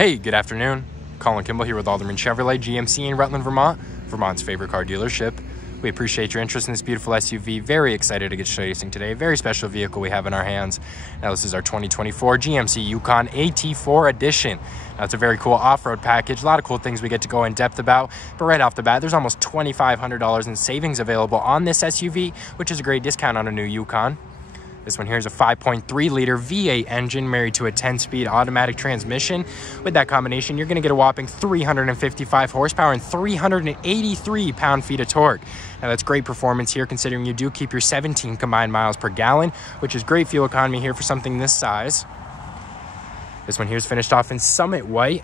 Hey, good afternoon. Colin Kimball here with Alderman Chevrolet GMC in Rutland, Vermont, Vermont's favorite car dealership. We appreciate your interest in this beautiful SUV. Very excited to get showcasing today. Very special vehicle we have in our hands. Now, this is our 2024 GMC Yukon AT4 edition. Now, it's a very cool off-road package. A lot of cool things we get to go in depth about. But right off the bat, there's almost $2,500 in savings available on this SUV, which is a great discount on a new Yukon. This one here is a 5.3-liter V8 engine married to a 10-speed automatic transmission. With that combination, you're going to get a whopping 355 horsepower and 383 pound-feet of torque. Now, that's great performance here, considering you do keep your 17 combined miles per gallon, which is great fuel economy here for something this size. This one here is finished off in Summit White.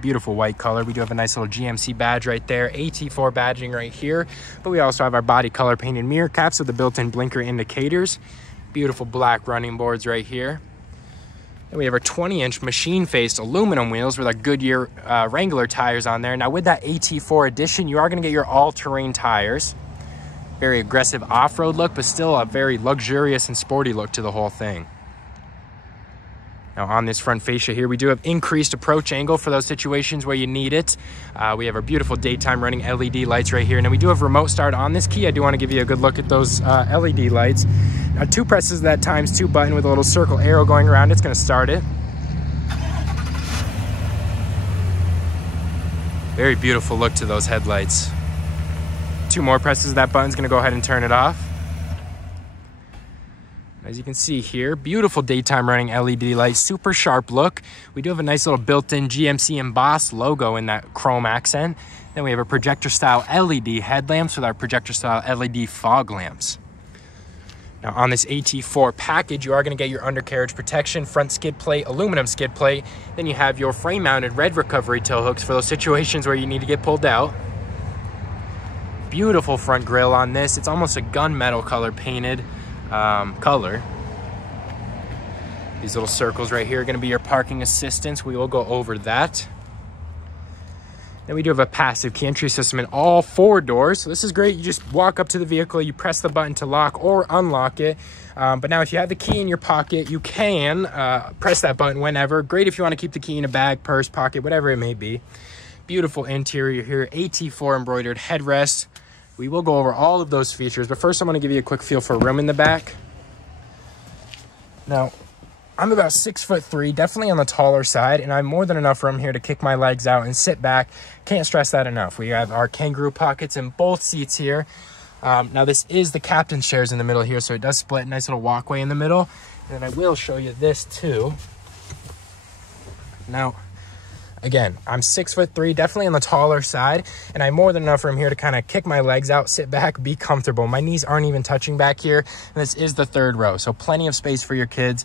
Beautiful white color. We do have a nice little GMC badge right there, AT4 badging right here. But we also have our body color painted mirror caps with the built-in blinker indicators. Beautiful black running boards right here. And we have our 20-inch machine-faced aluminum wheels with our Goodyear Wrangler tires on there. Now, with that AT4 edition, you are going to get your all-terrain tires. Very aggressive off-road look, but still a very luxurious and sporty look to the whole thing. Now, on this front fascia here, we do have increased approach angle for those situations where you need it. We have our beautiful daytime running LED lights right here. Now, we do have remote start on this key. I do want to give you a good look at those LED lights. Now, 2 presses of that ×2 button with a little circle arrow going around. It's going to start it. Very beautiful look to those headlights. 2 more presses of that button is going to go ahead and turn it off. As you can see here, beautiful daytime running LED lights, super sharp look. We do have a nice little built-in GMC embossed logo in that chrome accent. Then we have a projector style LED headlamps with our projector style LED fog lamps. Now, on this AT4 package, you are going to get your undercarriage protection, front skid plate, aluminum skid plate. Then you have your frame mounted red recovery tow hooks for those situations where you need to get pulled out. Beautiful front grille on this. It's almost a gunmetal color painted color. These little circles right here are going to be your parking assistance. We will go over that. Then we do have a passive key entry system in all 4 doors. So this is great. You just walk up to the vehicle, you press the button to lock or unlock it. But now if you have the key in your pocket, you can press that button whenever. Great if you want to keep the key in a bag, purse, pocket, whatever it may be. Beautiful interior here, AT4 embroidered headrest. We will go over all of those features, but first I'm going to give you a quick feel for room in the back. Now, I'm about 6'3", definitely on the taller side, and I have more than enough room here to kick my legs out and sit back. Can't stress that enough. We have our kangaroo pockets in both seats here. Now, this is the captain's chairs in the middle here, so it does split. Nice little walkway in the middle. And I will show you this too. Now, again, I'm 6'3", definitely on the taller side, and I have more than enough room here to kind of kick my legs out, sit back, be comfortable. My knees aren't even touching back here, and this is the 3rd row, so plenty of space for your kids.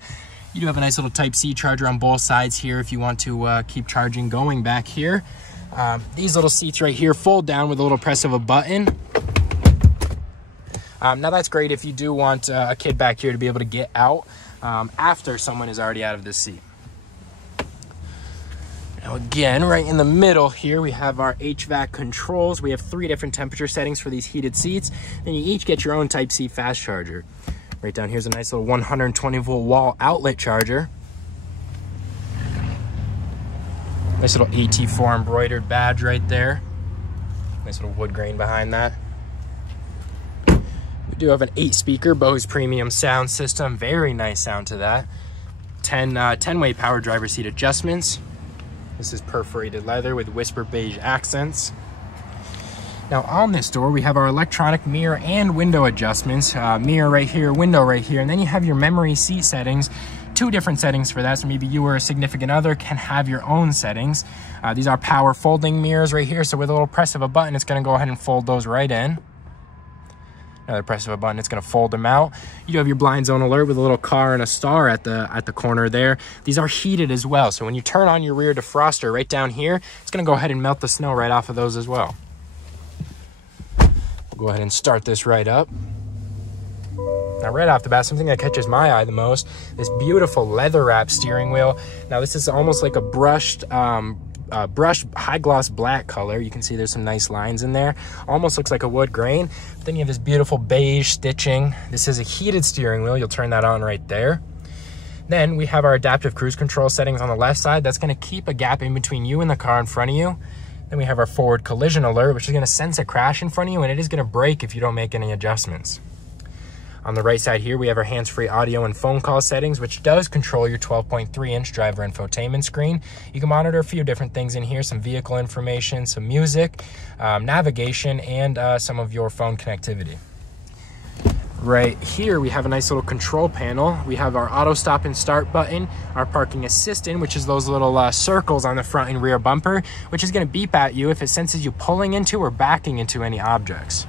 You do have a nice little Type-C charger on both sides here if you want to keep charging going back here. These little seats right here fold down with a little press of a button. Now, that's great if you do want a kid back here to be able to get out after someone is already out of this seat. Now, again, right in the middle here, we have our HVAC controls. We have 3 different temperature settings for these heated seats. Then you each get your own Type-C fast charger. Right down here's a nice little 120-volt wall outlet charger. Nice little AT4 embroidered badge right there. Nice little wood grain behind that. We do have an 8-speaker Bose premium sound system. Very nice sound to that. 10-way power driver seat adjustments. This is perforated leather with whisper beige accents. Now, on this door, we have our electronic mirror and window adjustments. Mirror right here, window right here, and then you have your memory seat settings. 2 different settings for that, so maybe you or a significant other can have your own settings. These are power folding mirrors right here, so with a little press of a button, it's going to go ahead and fold those right in. Another press of a button, it's going to fold them out. You do have your blind zone alert with a little car and a star at the corner there. These are heated as well, so when you turn on your rear defroster right down here, it's going to go ahead and melt the snow right off of those as well. We'll go ahead and start this right up. Now, right off the bat, something that catches my eye the most, this beautiful leather wrap steering wheel. Now, this is almost like a brushed high gloss black color. You can see there's some nice lines in there. Almost looks like a wood grain. But then you have this beautiful beige stitching. This is a heated steering wheel. You'll turn that on right there. Then we have our adaptive cruise control settings on the left side. That's going to keep a gap in between you and the car in front of you. Then we have our forward collision alert, which is going to sense a crash in front of you, and it is going to brake if you don't make any adjustments. On the right side here, we have our hands-free audio and phone call settings, which does control your 12.3-inch driver infotainment screen. You can monitor a few different things in here, some vehicle information, some music, navigation, and some of your phone connectivity. Right here, we have a nice little control panel. We have our auto stop and start button, our parking assistant, which is those little circles on the front and rear bumper, which is going to beep at you if it senses you pulling into or backing into any objects.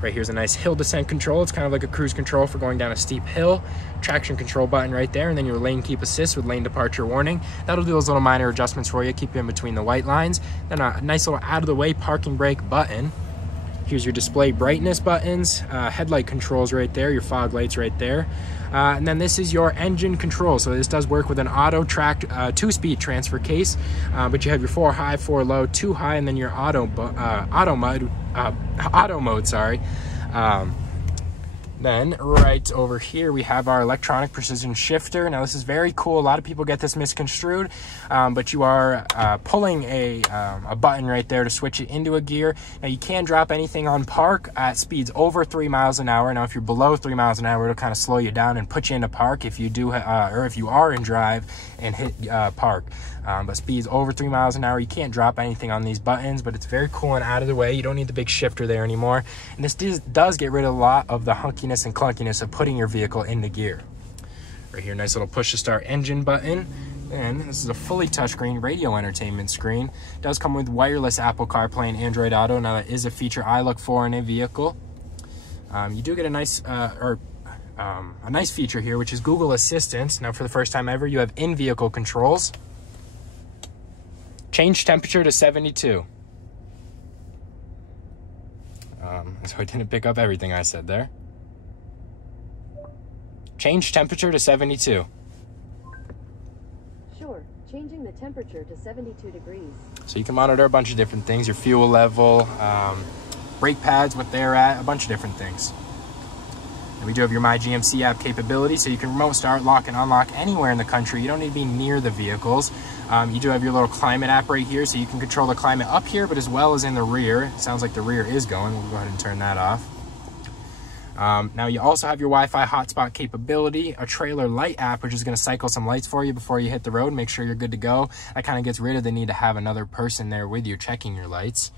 Right here's a nice hill descent control. It's kind of like a cruise control for going down a steep hill. Traction control button right there, and then your lane keep assist with lane departure warning. That'll do those little minor adjustments for you, keep you in between the white lines. Then a nice little out of the way parking brake button. Here's your display brightness buttons, headlight controls right there, your fog lights right there. And then this is your engine control. So this does work with an auto track 2-speed transfer case, but you have your 4 high, 4 low, 2 high, and then your auto mode, sorry. Then right over here, we have our electronic precision shifter. Now this is very cool. A lot of people get this misconstrued, but you are pulling a button right there to switch it into a gear. Now you can drop anything on park at speeds over 3 miles an hour. Now if you're below 3 miles an hour, it'll kind of slow you down and put you into park if you do, or if you are in drive and hit park. But speeds over 3 miles an hour, you can't drop anything on these buttons, but it's very cool and out of the way. You don't need the big shifter there anymore. And this does get rid of a lot of the hunkiness and clunkiness of putting your vehicle into gear. Right here, nice little push to start engine button. And this is a fully touchscreen radio entertainment screen. It does come with wireless Apple CarPlay and Android Auto. Now that is a feature I look for in a vehicle. You do get a nice feature here, which is Google Assistant. Now for the first time ever, you have in-vehicle controls. Change temperature to 72. So I didn't pick up everything I said there. Change temperature to 72. Sure, changing the temperature to 72 degrees. So you can monitor a bunch of different things, your fuel level, brake pads, what they're at, a bunch of different things. And we do have your My GMC app capability, so you can remote start, lock, and unlock anywhere in the country. You don't need to be near the vehicles. You do have your little climate app right here, so you can control the climate up here, but as well as in the rear. It sounds like the rear is going. We'll go ahead and turn that off. Now you also have your Wi-Fi hotspot capability, a trailer light app, which is going to cycle some lights for you before you hit the road, make sure you're good to go. That kind of gets rid of the need to have another person there with you checking your lights.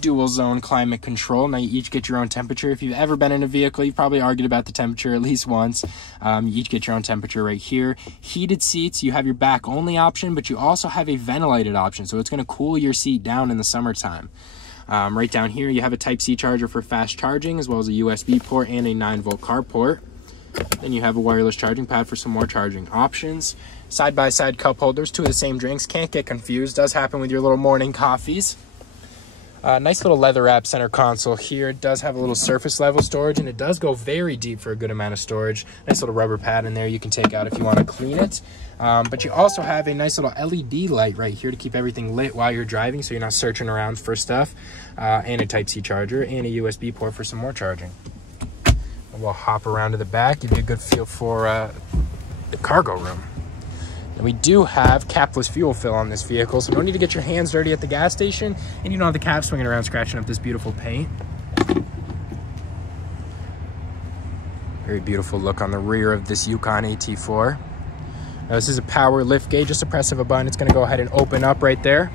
Dual zone climate control. Now you each get your own temperature. If you've ever been in a vehicle, you've probably argued about the temperature at least once. You each get your own temperature right here. Heated seats, you have your back only option, but you also have a ventilated option, so it's going to cool your seat down in the summertime. Right down here, you have a Type-C charger for fast charging, as well as a USB port and a 9-volt car port. Then you have a wireless charging pad for some more charging options. Side-by-side cup holders, 2 of the same drinks. Can't get confused. Does happen with your little morning coffees. Nice little leather wrap center console here. It does have a little surface level storage, and it does go very deep for a good amount of storage. Nice little rubber pad in there you can take out if you want to clean it. But you also have a nice little LED light right here to keep everything lit while you're driving, so you're not searching around for stuff. And a Type-C charger and a USB port for some more charging. And we'll hop around to the back, give you a good feel for the cargo room. And we do have capless fuel fill on this vehicle, so you don't need to get your hands dirty at the gas station, and you don't have the cap swinging around scratching up this beautiful paint. Very beautiful look on the rear of this Yukon AT4. Now this is a power lift gate. Just a press of a button, it's going to go ahead and open up right there.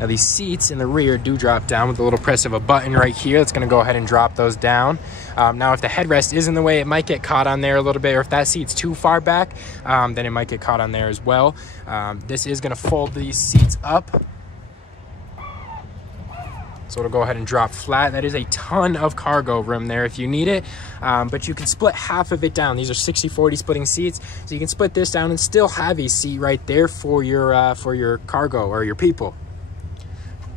Now these seats in the rear do drop down with a little press of a button right here. That's going to go ahead and drop those down. Now if the headrest is in the way, it might get caught on there a little bit, or if that seat's too far back, then it might get caught on there as well. This is going to fold these seats up. So it'll go ahead and drop flat. That is a ton of cargo room there if you need it, but you can split half of it down. These are 60-40 splitting seats, so you can split this down and still have a seat right there for your cargo or your people.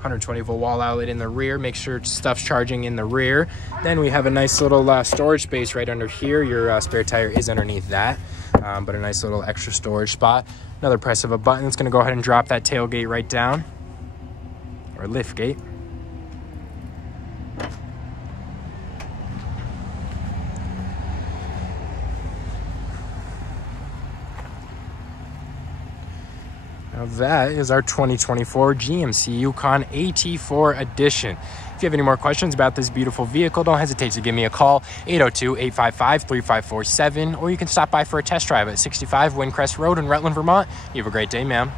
120-volt wall outlet in the rear. Make sure stuff's charging in the rear. Then we have a nice little storage space right under here. Your spare tire is underneath that, but a nice little extra storage spot. Another press of a button. It's going to go ahead and drop that tailgate right down, or lift gate. Now that is our 2024 GMC Yukon AT4 edition. If you have any more questions about this beautiful vehicle, don't hesitate to give me a call, 802-855-3547, or you can stop by for a test drive at 65 Windcrest Road in Rutland, Vermont. You have a great day, ma'am.